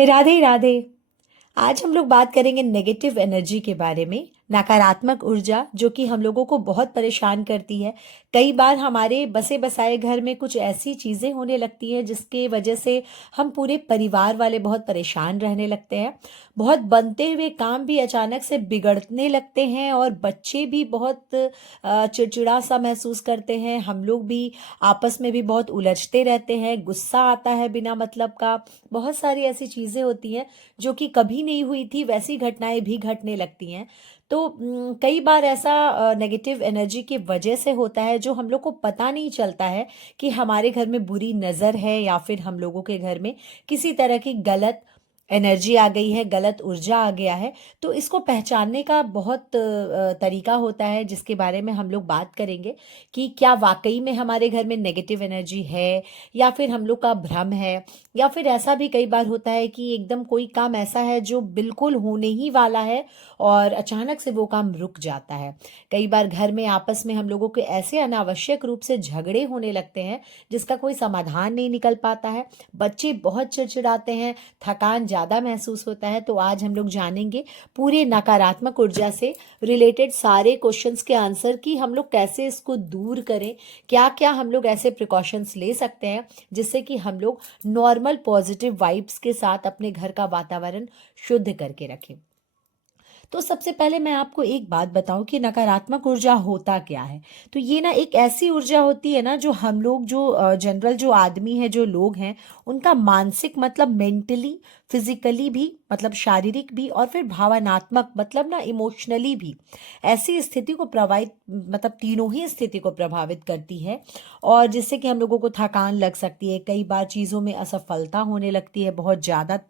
राधे राधे। आज हम लोग बात करेंगे नेगेटिव एनर्जी के बारे में। नकारात्मक ऊर्जा जो कि हम लोगों को बहुत परेशान करती है। कई बार हमारे बसे बसाए घर में कुछ ऐसी चीज़ें होने लगती हैं जिसके वजह से हम पूरे परिवार वाले बहुत परेशान रहने लगते हैं। बहुत बनते हुए काम भी अचानक से बिगड़ने लगते हैं और बच्चे भी बहुत चिड़चिड़ा सा महसूस करते हैं। हम लोग भी आपस में भी बहुत उलझते रहते हैं, गुस्सा आता है बिना मतलब का। बहुत सारी ऐसी चीज़ें होती हैं जो कि कभी नहीं हुई थी, वैसी घटनाएं भी घटने लगती हैं। तो कई बार ऐसा नेगेटिव एनर्जी की वजह से होता है जो हम लोग को पता नहीं चलता है कि हमारे घर में बुरी नज़र है या फिर हम लोगों के घर में किसी तरह की गलत एनर्जी आ गई है, गलत ऊर्जा आ गया है। तो इसको पहचानने का बहुत तरीका होता है जिसके बारे में हम लोग बात करेंगे कि क्या वाकई में हमारे घर में नेगेटिव एनर्जी है या फिर हम लोग का भ्रम है। या फिर ऐसा भी कई बार होता है कि एकदम कोई काम ऐसा है जो बिल्कुल होने ही वाला है और अचानक से वो काम रुक जाता है। कई बार घर में आपस में हम लोगों के ऐसे अनावश्यक रूप से झगड़े होने लगते हैं जिसका कोई समाधान नहीं निकल पाता है। बच्चे बहुत चिड़चिड़ाते हैं, थकान ज़्यादा महसूस होता है। तो आज हम लोग जानेंगे पूरे नकारात्मक ऊर्जा से रिलेटेड सारे क्वेश्चंस के आंसर कि हम लोग कैसे इसको दूर करें, क्या क्या हम लोग ऐसे प्रिकॉशंस ले सकते हैं जिससे कि हम लोग नॉर्मल पॉजिटिव वाइब्स के साथ अपने घर का वातावरण शुद्ध करके रखें। तो सबसे पहले मैं आपको एक बात बताऊं कि नकारात्मक ऊर्जा होता क्या है। तो ये ना एक ऐसी ऊर्जा होती है ना जो हम लोग जो जनरल जो आदमी है, जो लोग हैं, उनका मानसिक मतलब मेंटली, फिजिकली भी मतलब शारीरिक भी और फिर भावनात्मक मतलब ना इमोशनली भी ऐसी स्थिति को प्रभावित मतलब तीनों ही स्थिति को प्रभावित करती है। और जिससे कि हम लोगों को थकान लग सकती है, कई बार चीज़ों में असफलता होने लगती है बहुत ज़्यादा।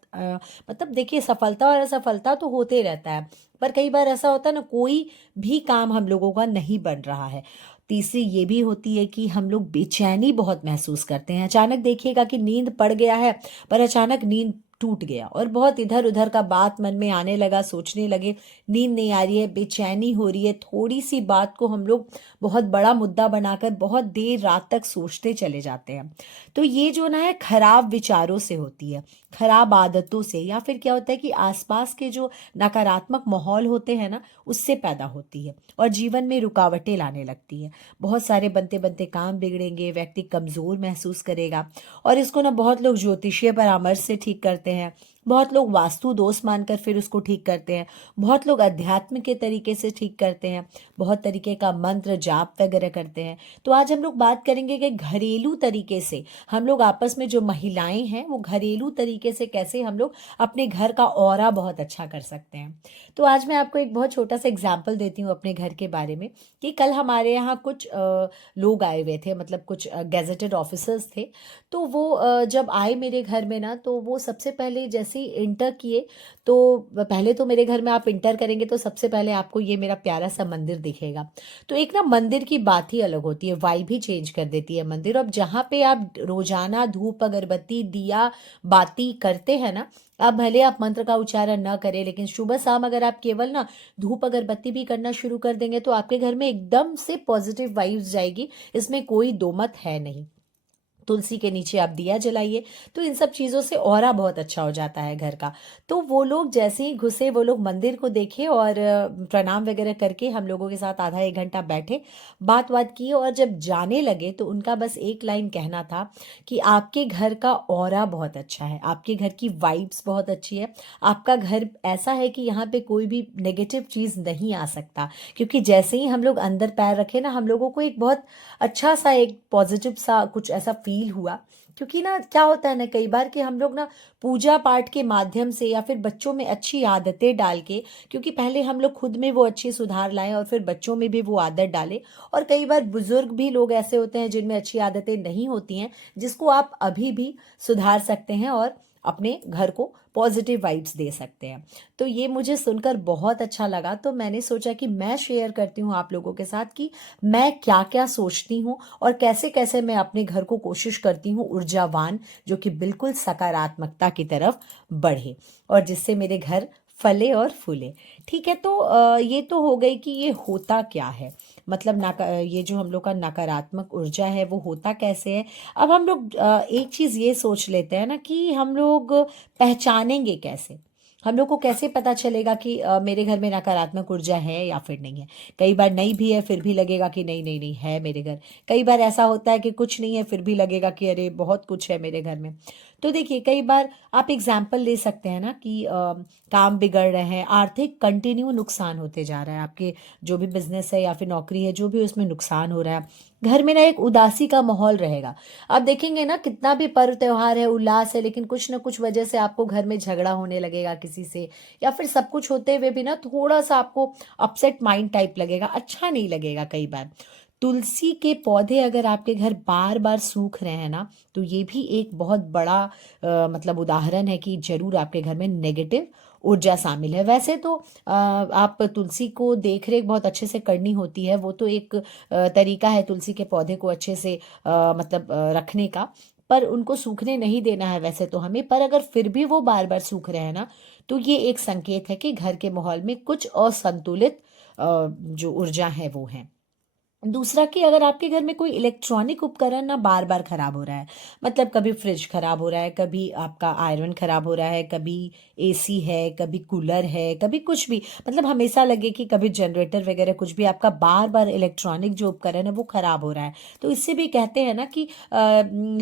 मतलब देखिए, सफलता और असफलता तो होते रहता है, पर कई बार ऐसा होता है ना, कोई भी काम हम लोगों का नहीं बन रहा है। तीसरी ये भी होती है कि हम लोग बेचैनी बहुत महसूस करते हैं। अचानक देखिएगा कि नींद पड़ गया है, पर अचानक नींद टूट गया और बहुत इधर उधर का बात मन में आने लगा, सोचने लगे, नींद नहीं आ रही है, बेचैनी हो रही है। थोड़ी सी बात को हम लोग बहुत बड़ा मुद्दा बनाकर बहुत देर रात तक सोचते चले जाते हैं। तो ये जो ना है खराब विचारों से होती है, खराब आदतों से, या फिर क्या होता है कि आसपास के जो नकारात्मक माहौल होते हैं ना, उससे पैदा होती है और जीवन में रुकावटें लाने लगती है। बहुत सारे बनते बनते काम बिगड़ेंगे, व्यक्ति कमजोर महसूस करेगा। और इसको ना बहुत लोग ज्योतिषीय परामर्श से ठीक करते हैं, बहुत लोग वास्तु दोष मानकर फिर उसको ठीक करते हैं, बहुत लोग अध्यात्म के तरीके से ठीक करते हैं, बहुत तरीके का मंत्र जाप वगैरह करते हैं। तो आज हम लोग बात करेंगे कि घरेलू तरीके से हम लोग आपस में जो महिलाएं हैं वो घरेलू तरीके से कैसे हम लोग अपने घर का ऑरा बहुत अच्छा कर सकते हैं। तो आज मैं आपको एक बहुत छोटा सा एग्जाम्पल देती हूँ अपने घर के बारे में कि कल हमारे यहाँ कुछ लोग आए हुए थे, मतलब कुछ गेजेटेड ऑफिसर्स थे। तो वो जब आए मेरे घर में ना, तो वो सबसे पहले जैसे ही इंटर किए, तो पहले तो मेरे घर में आप इंटर करेंगे तो सबसे पहले आपको ये मेरा प्यारा सा मंदिर दिखेगा। तो एक ना मंदिर की बात ही अलग होती है, वाइब ही चेंज कर देती है मंदिर। अब जहाँ पे आप रोजाना धूप अगरबत्ती दिया बाती करते हैं ना, अब भले आप मंत्र का उच्चारण न करें, लेकिन सुबह शाम अगर आप केवल ना धूप अगरबत्ती भी करना शुरू कर देंगे तो आपके घर में एकदम से पॉजिटिव वाइब्स जाएगी। इसमें कोई दो मत है नहीं। तुलसी के नीचे आप दिया जलाइए, तो इन सब चीज़ों से ऑरा बहुत अच्छा हो जाता है घर का। तो वो लोग जैसे ही घुसे, वो लोग मंदिर को देखे और प्रणाम वगैरह करके हम लोगों के साथ आधा एक घंटा बैठे, बात बात की। और जब जाने लगे तो उनका बस एक लाइन कहना था कि आपके घर का ऑरा बहुत अच्छा है, आपके घर की वाइब्स बहुत अच्छी है, आपका घर ऐसा है कि यहाँ पे कोई भी नेगेटिव चीज़ नहीं आ सकता। क्योंकि जैसे ही हम लोग अंदर पैर रखे ना, हम लोगों को एक बहुत अच्छा सा एक पॉजिटिव सा कुछ ऐसा फील हुआ। क्योंकि ना क्या होता है ना, कई बार कि हम लोग ना पूजा पाठ के माध्यम से या फिर बच्चों में अच्छी आदतें डाल के, क्योंकि पहले हम लोग खुद में वो अच्छी सुधार लाएं और फिर बच्चों में भी वो आदत डालें। और कई बार बुजुर्ग भी लोग ऐसे होते हैं जिनमें अच्छी आदतें नहीं होती हैं, जिसको आप अभी भी सुधार सकते हैं और अपने घर को पॉजिटिव वाइब्स दे सकते हैं। तो ये मुझे सुनकर बहुत अच्छा लगा, तो मैंने सोचा कि मैं शेयर करती हूँ आप लोगों के साथ कि मैं क्या क्या सोचती हूँ और कैसे कैसे मैं अपने घर को कोशिश करती हूँ ऊर्जावान, जो कि बिल्कुल सकारात्मकता की तरफ बढ़े और जिससे मेरे घर फले और फूले। ठीक है, तो ये तो हो गई कि ये होता क्या है। मतलब ये जो हम लोग का नकारात्मक ऊर्जा है वो होता कैसे है। अब हम लोग एक चीज़ ये सोच लेते हैं ना कि हम लोग पहचानेंगे कैसे, हम लोग को कैसे पता चलेगा कि मेरे घर में नकारात्मक ऊर्जा है या फिर नहीं है। कई बार नहीं भी है फिर भी लगेगा कि नहीं नहीं नहीं है मेरे घर। कई बार ऐसा होता है कि कुछ नहीं है फिर भी लगेगा कि अरे बहुत कुछ है मेरे घर में। तो देखिए कई बार आप एग्जाम्पल ले सकते हैं ना कि काम बिगड़ रहे हैं, आर्थिक कंटिन्यू नुकसान होते जा रहा है, आपके जो भी बिजनेस है या फिर नौकरी है जो भी उसमें नुकसान हो रहा है। घर में ना एक उदासी का माहौल रहेगा। आप देखेंगे ना कितना भी पर्व त्योहार है, उल्लास है, लेकिन कुछ ना कुछ वजह से आपको घर में झगड़ा होने लगेगा किसी से, या फिर सब कुछ होते हुए भी ना थोड़ा सा आपको अपसेट माइंड टाइप लगेगा, अच्छा नहीं लगेगा कई बार। तुलसी के पौधे अगर आपके घर बार बार सूख रहे हैं ना, तो ये भी एक बहुत बड़ा मतलब उदाहरण है कि जरूर आपके घर में नेगेटिव ऊर्जा शामिल है। वैसे तो आप तुलसी को देख रेख बहुत अच्छे से करनी होती है, वो तो एक तरीका है तुलसी के पौधे को अच्छे से मतलब रखने का। पर उनको सूखने नहीं देना है वैसे तो हमें, पर अगर फिर भी वो बार बार सूख रहे हैं ना, तो ये एक संकेत है कि घर के माहौल में कुछ असंतुलित जो ऊर्जा है वो है। दूसरा कि अगर आपके घर में कोई इलेक्ट्रॉनिक उपकरण ना बार बार खराब हो रहा है, मतलब कभी फ्रिज खराब हो रहा है, कभी आपका आयरन खराब हो रहा है, कभी एसी है, कभी कूलर है, कभी कुछ भी, मतलब हमेशा लगे कि कभी जनरेटर वगैरह कुछ भी आपका बार बार इलेक्ट्रॉनिक जो उपकरण है वो खराब हो रहा है, तो इससे भी कहते हैं ना कि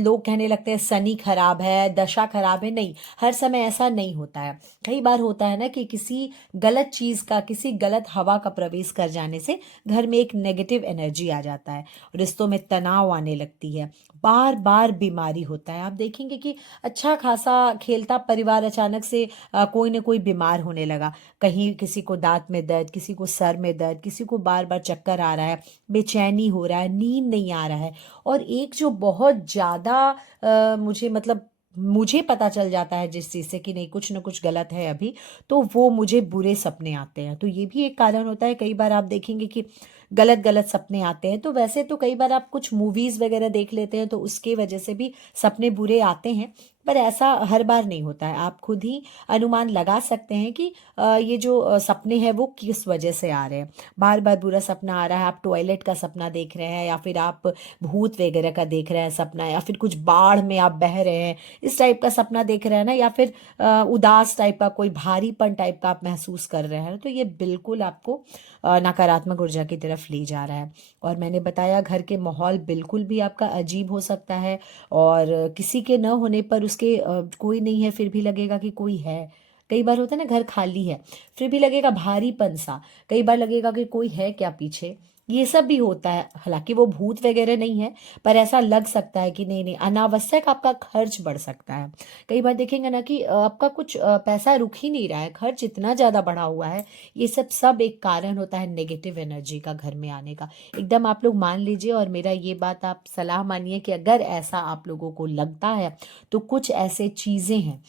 लोग कहने लगते हैं शनि खराब है, दशा खराब है। नहीं, हर समय ऐसा नहीं होता है। कई बार होता है ना कि किसी गलत चीज का, किसी गलत हवा का प्रवेश कर जाने से घर में एक नेगेटिव एनर्जी आ जाता है, रिश्तों में तनाव आने लगती है, बार बार बीमारी होता है। आप देखेंगे कि अच्छा खासा खेलता परिवार अचानक से कोई ना कोई बीमार होने लगा। कहीं किसी को दांत में दर्द, किसी को सर में दर्द, किसी को बार बार चक्कर आ रहा है, बेचैनी हो रहा है, नींद नहीं आ रहा है। और एक जो बहुत ज्यादा मुझे मतलब मुझे पता चल जाता है जिस चीज से कि नहीं कुछ ना कुछ गलत है अभी, तो वो मुझे बुरे सपने आते हैं। तो ये भी एक कारण होता है। कई बार आप देखेंगे कि गलत गलत सपने आते हैं। तो वैसे तो कई बार आप कुछ मूवीज वगैरह देख लेते हैं तो उसके वजह से भी सपने बुरे आते हैं, पर ऐसा हर बार नहीं होता है। आप खुद ही अनुमान लगा सकते हैं कि ये जो सपने हैं वो किस वजह से आ रहे हैं। बार बार बुरा सपना आ रहा है, आप टॉयलेट का सपना देख रहे हैं, या फिर आप भूत वगैरह का देख रहे हैं सपना, या फिर कुछ बाढ़ में आप बह रहे हैं, इस टाइप का सपना देख रहे हैं ना, या फिर उदास टाइप का, कोई भारीपन टाइप का आप महसूस कर रहे हैं, तो ये बिल्कुल आपको नकारात्मक ऊर्जा की तरफ ले जा रहा है। और मैंने बताया घर के माहौल बिल्कुल भी आपका अजीब हो सकता है, और किसी के न होने पर उसके कोई नहीं है फिर भी लगेगा कि कोई है। कई बार होता है ना घर खाली है फिर भी लगेगा भारीपन सा, कई बार लगेगा कि कोई है क्या पीछे। ये सब भी होता है, हालांकि वो भूत वगैरह नहीं है, पर ऐसा लग सकता है कि नहीं नहीं अनावश्यक आपका खर्च बढ़ सकता है। कई बार देखेंगे ना कि आपका कुछ पैसा रुक ही नहीं रहा है, खर्च इतना ज्यादा बढ़ा हुआ है। ये सब सब एक कारण होता है नेगेटिव एनर्जी का घर में आने का। एकदम आप लोग मान लीजिए, और मेरा ये बात आप सलाह मानिए कि अगर ऐसा आप लोगों को लगता है तो कुछ ऐसे चीजें हैं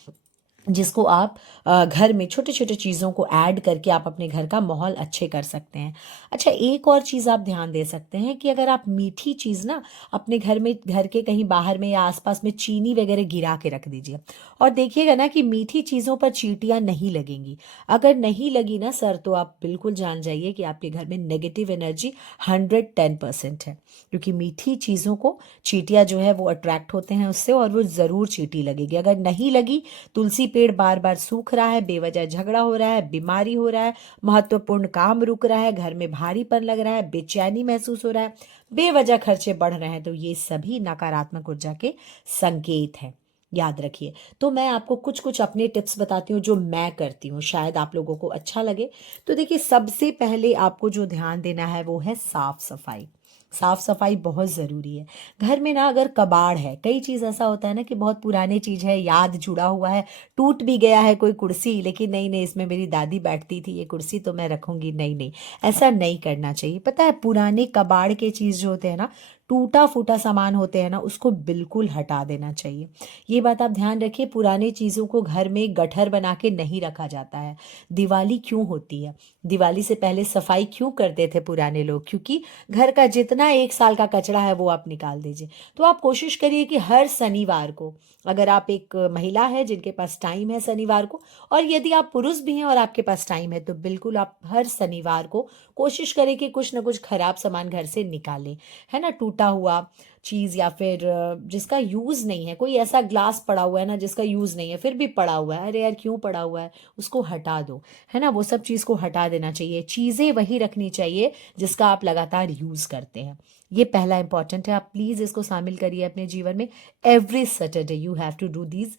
जिसको आप घर में छोटे छोटे चीज़ों को ऐड करके आप अपने घर का माहौल अच्छे कर सकते हैं। अच्छा, एक और चीज़ आप ध्यान दे सकते हैं कि अगर आप मीठी चीज़ ना अपने घर में, घर के कहीं बाहर में या आसपास में चीनी वगैरह गिरा के रख दीजिए, और देखिएगा ना कि मीठी चीज़ों पर चींटियां नहीं लगेंगी। अगर नहीं लगी ना सर, तो आप बिल्कुल जान जाइए कि आपके घर में नेगेटिव एनर्जी 110% है, क्योंकि मीठी चीज़ों को चींटियां जो है वो अट्रैक्ट होते हैं उससे, और वो ज़रूर चींटी लगेगी। अगर नहीं लगी, तुलसी पेड़ बार बार सूख रहा है, बेवजह झगड़ा हो रहा है, बीमारी हो रहा है, महत्वपूर्ण काम रुक रहा है, घर में भारीपन लग रहा है, बेचैनी महसूस हो रहा है, बेवजह खर्चे बढ़ रहे हैं, तो ये सभी नकारात्मक ऊर्जा के संकेत हैं। याद रखिए। तो मैं आपको कुछ कुछ अपने टिप्स बताती हूँ जो मैं करती हूँ, शायद आप लोगों को अच्छा लगे। तो देखिए, सबसे पहले आपको जो ध्यान देना है वो है साफ सफाई। साफ सफाई बहुत ज़रूरी है। घर में ना अगर कबाड़ है, कई चीज़ ऐसा होता है ना कि बहुत पुरानी चीज़ है, याद जुड़ा हुआ है, टूट भी गया है कोई कुर्सी, लेकिन नहीं नहीं इसमें मेरी दादी बैठती थी, ये कुर्सी तो मैं रखूंगी नहीं नहीं, ऐसा नहीं करना चाहिए। पता है पुराने कबाड़ के चीज़ जो होते हैं ना, टूटा फूटा सामान होते हैं ना, उसको बिल्कुल हटा देना चाहिए। ये बात आप ध्यान रखिए, पुरानी चीज़ों को घर में गट्ठर बना के नहीं रखा जाता है। दिवाली क्यों होती है? दिवाली से पहले सफाई क्यों करते थे पुराने लोग? क्योंकि घर का जितना 1 साल का कचरा है वो आप निकाल दीजिए। तो आप कोशिश करिए कि हर शनिवार को, अगर आप एक महिला है जिनके पास टाइम है शनिवार को, और यदि आप पुरुष भी हैं और आपके पास टाइम है, तो बिल्कुल आप हर शनिवार को कोशिश करें कि कुछ ना कुछ खराब सामान घर से निकालें, है ना? टूटा हुआ चीज़ या फिर जिसका यूज़ नहीं है, कोई ऐसा ग्लास पड़ा हुआ है ना जिसका यूज़ नहीं है फिर भी पड़ा हुआ है, अरे यार क्यों पड़ा हुआ है, उसको हटा दो, है ना? वो सब चीज़ को हटा देना चाहिए। चीज़ें वही रखनी चाहिए जिसका आप लगातार यूज़ करते हैं। ये पहला इंपॉर्टेंट है, आप प्लीज़ इसको शामिल करिए अपने जीवन में। Every Saturday you have to do these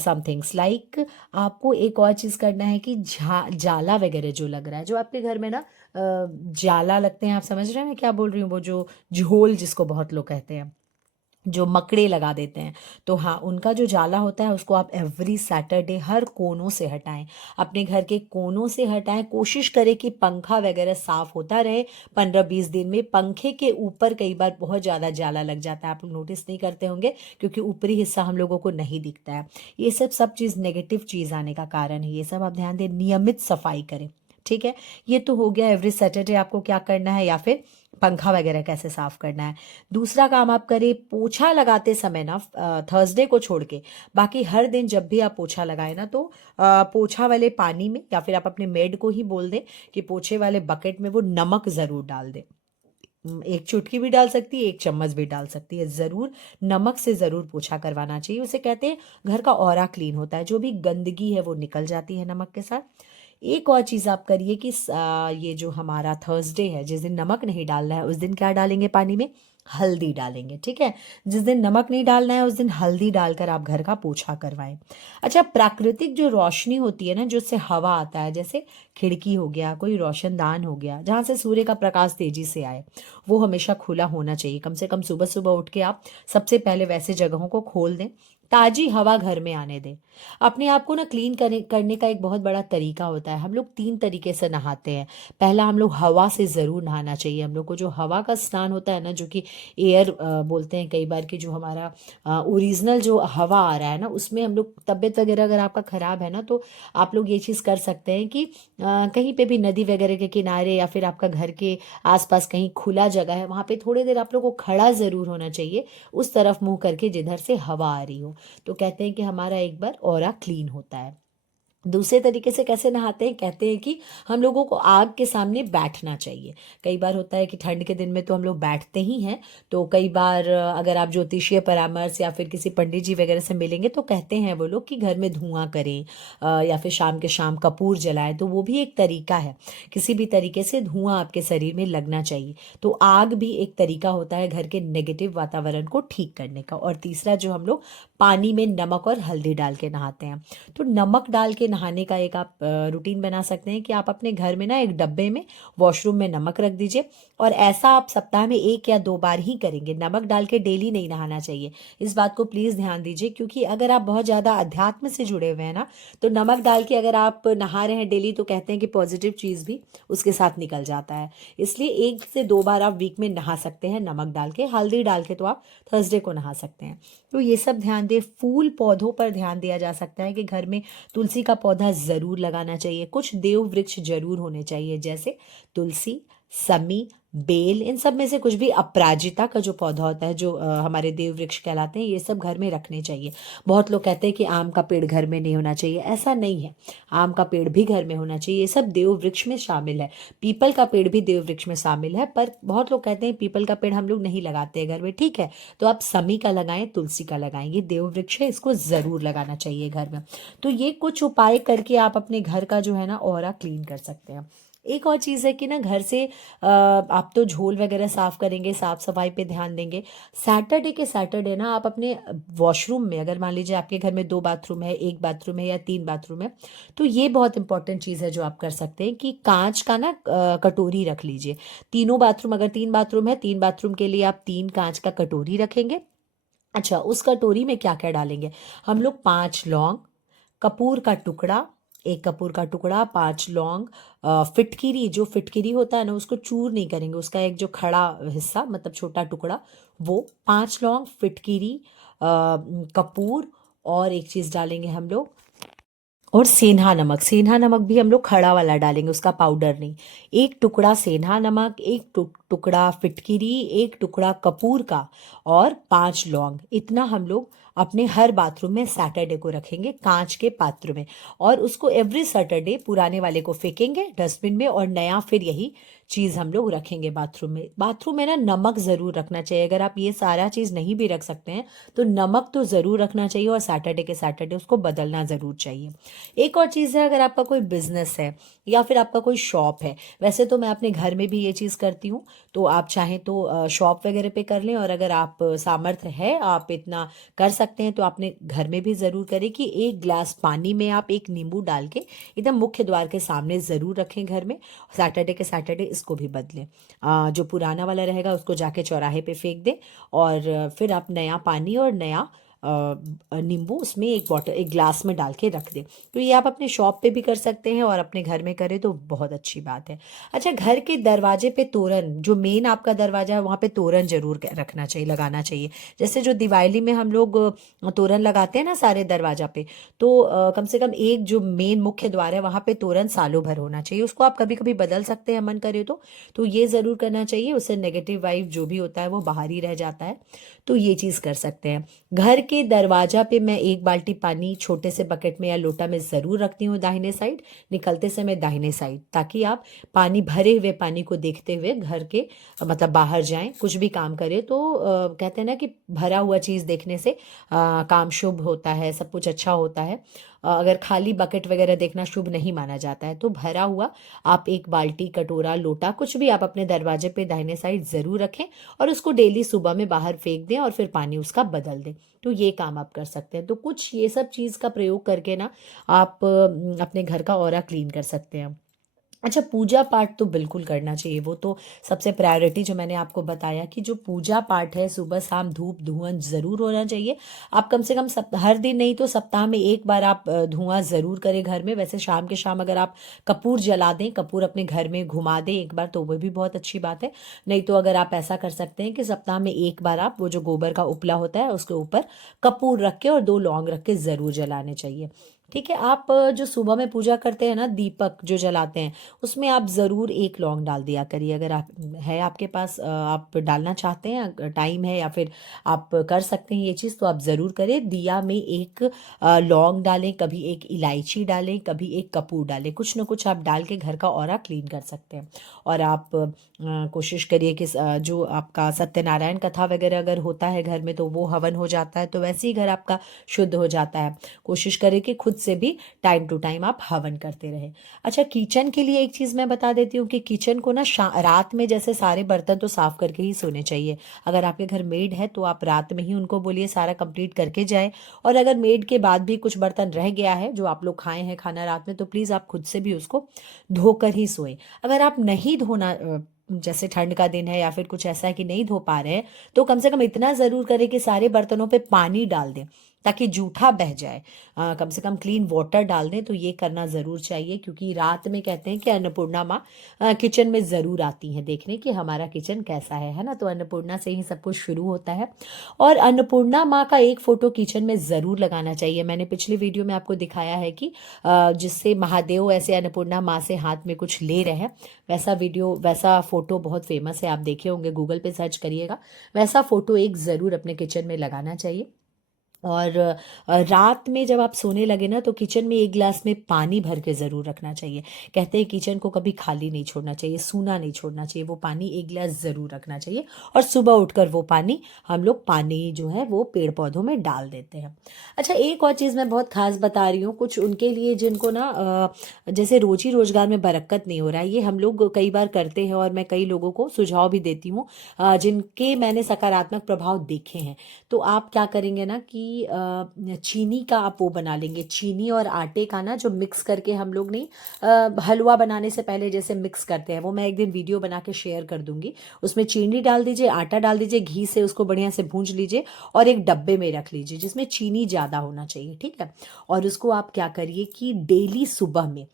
some things like, आपको एक और चीज़ करना है कि जाला वगैरह जो लग रहा है, जो आपके घर में ना जाला लगते हैं, आप समझ रहे हैं मैं क्या बोल रही हूँ, वो जो झोल जिसको बहुत लोग कहते हैं, जो मकड़े लगा देते हैं, तो हाँ, उनका जो जाला होता है उसको आप एवरी सैटरडे हर कोनों से हटाएं, अपने घर के कोनों से हटाएं। कोशिश करें कि पंखा वगैरह साफ होता रहे। 15-20 दिन में पंखे के ऊपर कई बार बहुत ज़्यादा जाला लग जाता है, आप लोग नोटिस नहीं करते होंगे क्योंकि ऊपरी हिस्सा हम लोगों को नहीं दिखता है। ये सब चीज़ नेगेटिव चीज़ आने का कारण है, ये सब आप ध्यान दें। नियमित सफाई करें, ठीक है? ये तो हो गया एवरी सैटरडे आपको क्या करना है, या फिर पंखा वगैरह कैसे साफ करना है। दूसरा काम आप करें, पोछा लगाते समय ना थर्सडे को छोड़ के बाकी हर दिन जब भी आप पोछा लगाए ना, तो पोछा वाले पानी में, या फिर आप अपने मेड को ही बोल दें कि पोछे वाले बकेट में वो नमक ज़रूर डाल दे। एक चुटकी भी डाल सकती है, एक चम्मच भी डाल सकती है, ज़रूर नमक से ज़रूर पोछा करवाना चाहिए। उसे कहते हैं घर का ऑरा क्लीन होता है, जो भी गंदगी है वो निकल जाती है नमक के साथ। एक और चीज़ आप करिए कि ये जो हमारा थर्सडे है, जिस दिन नमक नहीं डालना है उस दिन क्या डालेंगे पानी में, हल्दी डालेंगे, ठीक है? जिस दिन नमक नहीं डालना है उस दिन हल्दी डालकर आप घर का पोछा करवाएं। अच्छा, प्राकृतिक जो रोशनी होती है ना, जिससे हवा आता है, जैसे खिड़की हो गया, कोई रोशनदान हो गया जहाँ से सूर्य का प्रकाश तेजी से आए, वो हमेशा खुला होना चाहिए। कम से कम सुबह सुबह उठ के आप सबसे पहले वैसे जगहों को खोल दें, ताजी हवा घर में आने दें। अपने आप को ना क्लीन करने का एक बहुत बड़ा तरीका होता है। हम लोग 3 तरीके से नहाते हैं। पहला, हम लोग हवा से ज़रूर नहाना चाहिए। हम लोग को जो हवा का स्नान होता है ना, जो कि एयर बोलते हैं कई बार, कि जो हमारा ओरिजिनल जो हवा आ रहा है ना, उसमें हम लोग, तबीयत वगैरह अगर आपका ख़राब है ना, तो आप लोग ये चीज़ कर सकते हैं कि कहीं पे भी नदी वगैरह के किनारे, या फिर आपका घर के आसपास कहीं खुला जगह है, वहाँ पे थोड़ी देर आप लोग को खड़ा ज़रूर होना चाहिए, उस तरफ मुंह करके जिधर से हवा आ रही हो। तो कहते हैं कि हमारा एक बार ऑरा क्लीन होता है। दूसरे तरीके से कैसे नहाते हैं, कहते हैं कि हम लोगों को आग के सामने बैठना चाहिए। कई बार होता है कि ठंड के दिन में तो हम लोग बैठते ही हैं, तो कई बार अगर आप ज्योतिषीय परामर्श या फिर किसी पंडित जी वगैरह से मिलेंगे तो कहते हैं वो लोग कि घर में धुआं करें, या फिर शाम के शाम कपूर जलाएं, तो वो भी एक तरीका है। किसी भी तरीके से धुआं आपके शरीर में लगना चाहिए। तो आग भी एक तरीका होता है घर के नेगेटिव वातावरण को ठीक करने का। और तीसरा, जो हम लोग पानी में नमक और हल्दी डाल के नहाते हैं, तो नमक डाल के नहाने का एक आप रूटीन बना सकते हैं कि आप अपने घर में ना एक डब्बे में वॉशरूम में नमक रख दीजिए, और ऐसा आप सप्ताह में 1 या 2 बार ही करेंगे। नमक डाल के डेली नहीं नहाना चाहिए, इस बात को प्लीज़ ध्यान दीजिए। क्योंकि अगर आप बहुत ज़्यादा अध्यात्म से जुड़े हुए हैं ना, तो नमक डाल के अगर आप नहा रहे हैं डेली, तो कहते हैं कि पॉजिटिव चीज़ भी उसके साथ निकल जाता है। इसलिए 1 से 2 बार आप वीक में नहा सकते हैं नमक डाल के। हल्दी डाल के तो आप थर्सडे को नहा सकते हैं। तो ये सब ध्यान दें। फूल पौधों पर ध्यान दिया जा सकता है कि घर में तुलसी का पौधा ज़रूर लगाना चाहिए। कुछ देव वृक्ष जरूर होने चाहिए, जैसे तुलसी, समी, बेल, इन सब में से कुछ भी। अपराजिता का जो पौधा होता है, जो हमारे देव वृक्ष कहलाते हैं, ये सब घर में रखने चाहिए। बहुत लोग कहते हैं कि आम का पेड़ घर में नहीं होना चाहिए, ऐसा नहीं है। आम का पेड़ भी घर में होना चाहिए, ये सब देव वृक्ष में शामिल है। पीपल का पेड़ भी देव वृक्ष में शामिल है, पर बहुत लोग कहते हैं पीपल का पेड़ हम लोग नहीं लगाते हैं घर में। ठीक है, तो आप समी का लगाएं, तुलसी का लगाएं, ये देव वृक्ष है, इसको ज़रूर लगाना चाहिए घर में। तो ये कुछ उपाय करके आप अपने घर का जो है ना ऑरा क्लीन कर सकते हैं। एक और चीज़ है कि ना, घर से आप तो झोल वगैरह साफ करेंगे, साफ सफाई पे ध्यान देंगे। सैटरडे के सैटरडे ना आप अपने वॉशरूम में, अगर मान लीजिए आपके घर में 2 बाथरूम है, 1 बाथरूम है या 3 बाथरूम है, तो ये बहुत इंपॉर्टेंट चीज़ है जो आप कर सकते हैं कि कांच का ना कटोरी रख लीजिए। तीनों बाथरूम, अगर 3 बाथरूम है, 3 बाथरूम के लिए आप 3 कांच का कटोरी रखेंगे। अच्छा, उस कटोरी में क्या क्या डालेंगे, हम लोग 5 लौंग, कपूर का टुकड़ा, एक कपूर का टुकड़ा, 5 लौंग, फिटकिरी, जो फिटकिरी होता है ना उसको चूर नहीं करेंगे, उसका एक जो खड़ा हिस्सा मतलब छोटा टुकड़ा वो, 5 लौंग, फिटकिरी, कपूर, और एक चीज़ डालेंगे हम लोग, और सेंधा नमक। सेंधा नमक भी हम लोग खड़ा वाला डालेंगे, उसका पाउडर नहीं। एक टुकड़ा सेंधा नमक, एक टुकड़ा फिटकिरी, एक टुकड़ा कपूर का, और 5 लौंग। इतना हम लोग अपने हर बाथरूम में सैटरडे को रखेंगे, कांच के पात्र में, और उसको एवरी सैटरडे पुराने वाले को फेंकेंगे डस्टबिन में, और नया फिर यही चीज़ हम लोग रखेंगे बाथरूम में। बाथरूम में ना नमक ज़रूर रखना चाहिए। अगर आप ये सारा चीज़ नहीं भी रख सकते हैं तो नमक तो ज़रूर रखना चाहिए, और सैटरडे के सैटरडे उसको बदलना ज़रूर चाहिए। एक और चीज़ है, अगर आपका कोई बिजनेस है या फिर आपका कोई शॉप है, वैसे तो मैं अपने घर में भी ये चीज़ करती हूँ, तो आप चाहें तो शॉप वगैरह पे कर लें, और अगर आप सामर्थ्य है, आप इतना कर सकते हैं, तो आपने घर में भी ज़रूर करें कि 1 गिलास पानी में आप एक नींबू डाल के एकदम मुख्य द्वार के सामने ज़रूर रखें घर में। सैटरडे के सैटरडे इसको भी बदलें। जो पुराना वाला रहेगा उसको जाके चौराहे पे फेंक दें, और फिर आप नया पानी और नया नींबू उसमें एक बॉटल, एक ग्लास में डाल के रख दें। तो ये आप अपने शॉप पे भी कर सकते हैं, और अपने घर में करें तो बहुत अच्छी बात है। अच्छा, घर के दरवाजे पे तोरण, जो मेन आपका दरवाजा है वहाँ पे तोरण जरूर रखना चाहिए, लगाना चाहिए। जैसे जो दिवाली में हम लोग तोरण लगाते हैं ना सारे दरवाजा पे, तो कम से कम एक जो मेन मुख्य द्वार है वहाँ पे तोरण सालों भर होना चाहिए। उसको आप कभी कभी बदल सकते हैं मन करे तो ये ज़रूर करना चाहिए। उससे नेगेटिव वाइब जो भी होता है वो बाहर ही रह जाता है। तो ये चीज़ कर सकते हैं। घर के दरवाजा पे मैं 1 बाल्टी पानी छोटे से बकेट में या लोटा में ज़रूर रखती हूँ दाहिने साइड, निकलते समय दाहिने साइड, ताकि आप पानी, भरे हुए पानी को देखते हुए घर के मतलब बाहर जाएं, कुछ भी काम करें तो कहते हैं ना कि भरा हुआ चीज़ देखने से काम शुभ होता है, सब कुछ अच्छा होता है। अगर खाली बकेट वगैरह देखना शुभ नहीं माना जाता है, तो भरा हुआ आप 1 बाल्टी, कटोरा, लोटा, कुछ भी आप अपने दरवाजे पे दाहिने साइड ज़रूर रखें, और उसको डेली सुबह में बाहर फेंक दें, और फिर पानी उसका बदल दें। तो ये काम आप कर सकते हैं। तो कुछ ये सब चीज़ का प्रयोग करके ना आप अपने घर का ऑरा क्लीन कर सकते हैं। अच्छा, पूजा पाठ तो बिल्कुल करना चाहिए। वो तो सबसे प्रायोरिटी, जो मैंने आपको बताया कि जो पूजा पाठ है सुबह शाम धूप धुआं ज़रूर होना चाहिए। आप कम से कम हर दिन नहीं तो सप्ताह में एक बार आप धुआं ज़रूर करें घर में। वैसे शाम के शाम अगर आप कपूर जला दें, कपूर अपने घर में घुमा दें एक बार, तो वो भी बहुत अच्छी बात है। नहीं तो अगर आप ऐसा कर सकते हैं कि सप्ताह में एक बार आप वो जो गोबर का उपला होता है उसके ऊपर कपूर रख के और 2 लौंग रख के ज़रूर जलाने चाहिए। ठीक है। आप जो सुबह में पूजा करते हैं ना, दीपक जो जलाते हैं, उसमें आप ज़रूर 1 लौंग डाल दिया करिए। अगर आप है आपके पास, आप डालना चाहते हैं, टाइम है, या फिर आप कर सकते हैं ये चीज़, तो आप ज़रूर करें। दिया में एक लौंग डालें, कभी एक इलायची डालें, कभी एक कपूर डालें, कुछ ना कुछ आप डाल के घर का ऑरा क्लीन कर सकते हैं। और आप कोशिश करिए कि जो आपका सत्यनारायण कथा वगैरह अगर होता है घर में, तो वो हवन हो जाता है, तो वैसे ही घर आपका शुद्ध हो जाता है। कोशिश करें कि खुद से भी टाइम टू टाइम आप हवन करते रहें। अच्छा, किचन के लिए एक चीज़ मैं बता देती हूँ कि किचन को ना रात में जैसे सारे बर्तन तो साफ करके ही सोने चाहिए। अगर आपके घर मेड है तो आप रात में ही उनको बोलिए सारा कंप्लीट करके जाए। और अगर मेड के बाद भी कुछ बर्तन रह गया है जो आप लोग खाए हैं खाना रात में, तो प्लीज़ आप खुद से भी उसको धोकर ही सोएं। अगर आप नहीं धोना, जैसे ठंड का दिन है या फिर कुछ ऐसा है कि नहीं धो पा रहे हैं, तो कम से कम इतना ज़रूर करें कि सारे बर्तनों पे पानी डाल दें, ताकि जूठा बह जाए। कम से कम क्लीन वाटर डाल दें। तो ये करना ज़रूर चाहिए, क्योंकि रात में कहते हैं कि अन्नपूर्णा माँ किचन में ज़रूर आती हैं देखने कि हमारा किचन कैसा है ना। तो अन्नपूर्णा से ही सब कुछ शुरू होता है। और अन्नपूर्णा माँ का एक फ़ोटो किचन में ज़रूर लगाना चाहिए। मैंने पिछली वीडियो में आपको दिखाया है कि जिससे महादेव ऐसे अन्नपूर्णा माँ से हाथ में कुछ ले रहे हैं, वैसा वीडियो, वैसा फ़ोटो बहुत फेमस है, आप देखे होंगे, गूगल पे सर्च करिएगा। वैसा फ़ोटो एक ज़रूर अपने किचन में लगाना चाहिए। और रात में जब आप सोने लगे ना, तो किचन में 1 गिलास में पानी भर के ज़रूर रखना चाहिए। कहते हैं किचन को कभी खाली नहीं छोड़ना चाहिए, सूना नहीं छोड़ना चाहिए। वो पानी 1 गिलास ज़रूर रखना चाहिए, और सुबह उठकर वो पानी हम लोग पानी जो है वो पेड़ पौधों में डाल देते हैं। अच्छा, एक और चीज़ मैं बहुत खास बता रही हूँ कुछ उनके लिए जिनको ना जैसे रोजी रोजगार में बरकत नहीं हो रहा है। ये हम लोग कई बार करते हैं, और मैं कई लोगों को सुझाव भी देती हूँ जिनके मैंने सकारात्मक प्रभाव देखे हैं। तो आप क्या करेंगे ना कि चीनी का आप वो बना लेंगे, चीनी और आटे का ना जो मिक्स करके हम लोग नहीं हलवा बनाने से पहले जैसे मिक्स करते हैं, वो मैं एक दिन वीडियो बना के शेयर कर दूंगी। उसमें चीनी डाल दीजिए, आटा डाल दीजिए, घी से उसको बढ़िया से भूंज लीजिए और एक डब्बे में रख लीजिए जिसमें चीनी ज़्यादा होना चाहिए, ठीक है। और उसको आप क्या करिए कि डेली सुबह में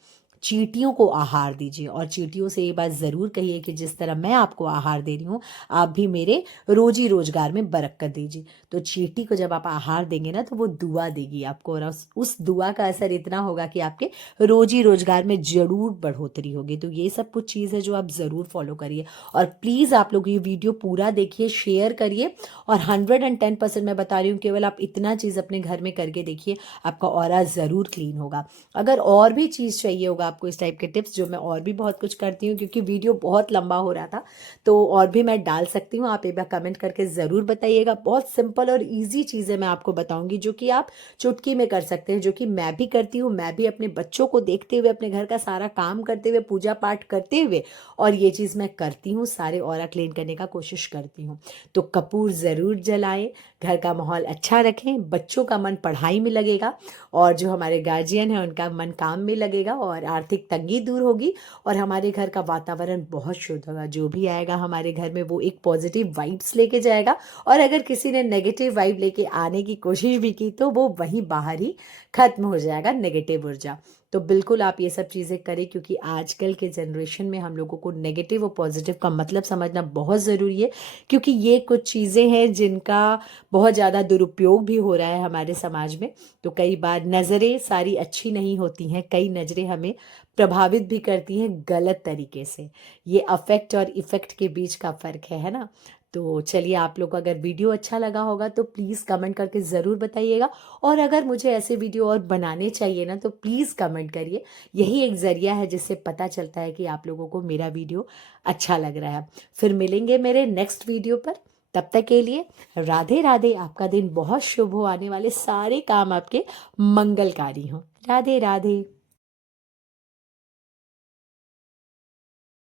चींटियों को आहार दीजिए, और चींटियों से ये बात ज़रूर कहिए कि जिस तरह मैं आपको आहार दे रही हूँ, आप भी मेरे रोजी रोजगार में बरकत दीजिए। तो चींटी को जब आप आहार देंगे ना, तो वो दुआ देगी आपको, और उस दुआ का असर इतना होगा कि आपके रोजी रोजगार में ज़रूर बढ़ोतरी होगी। तो ये सब कुछ चीज़ है जो आप ज़रूर फॉलो करिए। और प्लीज़ आप लोग ये वीडियो पूरा देखिए, शेयर करिए, और 110% मैं बता रही हूँ, केवल आप इतना चीज़ अपने घर में करके देखिए, आपका ऑरा ज़रूर क्लीन होगा। अगर और भी चीज़ चाहिए होगा आपको इस टाइप के टिप्स, जो मैं और भी बहुत कुछ करती हूँ, क्योंकि वीडियो बहुत लंबा हो रहा था, तो और भी मैं डाल सकती हूँ। आप एक बार कमेंट करके ज़रूर बताइएगा। बहुत सिंपल और इजी चीज़ें मैं आपको बताऊँगी जो कि आप चुटकी में कर सकते हैं, जो कि मैं भी करती हूँ। मैं भी अपने बच्चों को देखते हुए, अपने घर का सारा काम करते हुए, पूजा पाठ करते हुए, और ये चीज़ मैं करती हूँ, सारे ऑरा क्लीन करने का कोशिश करती हूँ। तो कपूर ज़रूर जलाएं, घर का माहौल अच्छा रखें, बच्चों का मन पढ़ाई में लगेगा, और जो हमारे गार्जियन हैं उनका मन काम में लगेगा, और आर्थिक तंगी दूर होगी, और हमारे घर का वातावरण बहुत शुद्ध होगा। जो भी आएगा हमारे घर में वो एक पॉजिटिव वाइब्स लेके जाएगा, और अगर किसी ने नेगेटिव वाइब लेके आने की कोशिश भी की तो वो वहीं बाहर ही खत्म हो जाएगा नेगेटिव ऊर्जा। तो बिल्कुल आप ये सब चीज़ें करें, क्योंकि आजकल के जनरेशन में हम लोगों को नेगेटिव और पॉजिटिव का मतलब समझना बहुत ज़रूरी है, क्योंकि ये कुछ चीज़ें हैं जिनका बहुत ज़्यादा दुरुपयोग भी हो रहा है हमारे समाज में। तो कई बार नज़रें सारी अच्छी नहीं होती हैं, कई नज़रें हमें प्रभावित भी करती हैं गलत तरीके से। ये अफेक्ट और इफ़ेक्ट के बीच का फ़र्क है ना। तो चलिए, आप लोग को अगर वीडियो अच्छा लगा होगा तो प्लीज़ कमेंट करके ज़रूर बताइएगा, और अगर मुझे ऐसे वीडियो और बनाने चाहिए ना, तो प्लीज़ कमेंट करिए। यही एक ज़रिया है जिससे पता चलता है कि आप लोगों को मेरा वीडियो अच्छा लग रहा है। फिर मिलेंगे मेरे नेक्स्ट वीडियो पर। तब तक के लिए राधे राधे। आपका दिन बहुत शुभ हो, आने वाले सारे काम आपके मंगलकारी हों। राधे राधे।